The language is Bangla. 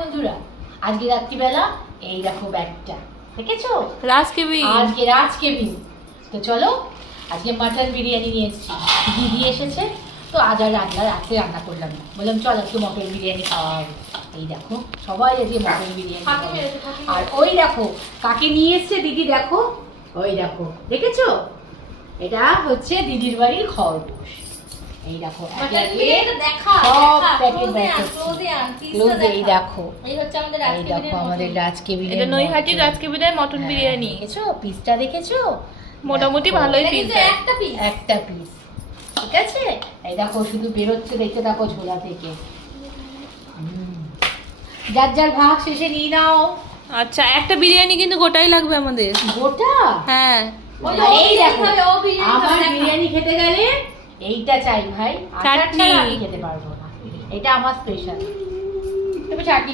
বন্ধুরা, আজকে রাত্রিবেলা এই দেখো ব্যাগটা দেখেছো, রাজকেবি আজকে রাজকেবিন। তো চলো আজকে মাটন বিরিয়ানি নিয়ে এসেছি, দিদি এসেছে তো আজ আর রাত্রে রান্না করলাম না, বললাম চল আজকে মটন বিরিয়ানি খাওয়া হবে। এই দেখো সবাই আজকে মটন বিরিয়ানি খাবে। আর ওই দেখো কাকে নিয়ে এসছে দিদি, দেখো ওই দেখো, দেখেছো এটা হচ্ছে দিদির বাড়ির খরগোশ। এই দেখো সব প্যাকেট এই দেখো, এই দেখো আমাদের রাজকেবিন, এটা নৈহাটির রাজকেবিনের মটন বিরিয়ানি। দেখেছো পিসটা, দেখেছো মোটামুটি ভালোই পিস, একটা পিস, ঠিক আছে। এই দেখো শুধু বেরোচ্ছে, দেখতে থাকো ঝোলা থেকে। যার যার ভাগ শেষে নিয়ে নাও। আচ্ছা, একটা বিরিয়ানি কিন্তু গোটাই লাগবে আমাদের। গোটা? হ্যাঁ, এই দেখো আমার বিরিয়ানি খেতে গেলে এইটা চাই ভাই, আচার ছাড়া আমি খেতে পারবো না, এটা আমার স্পেশাল। চাটনি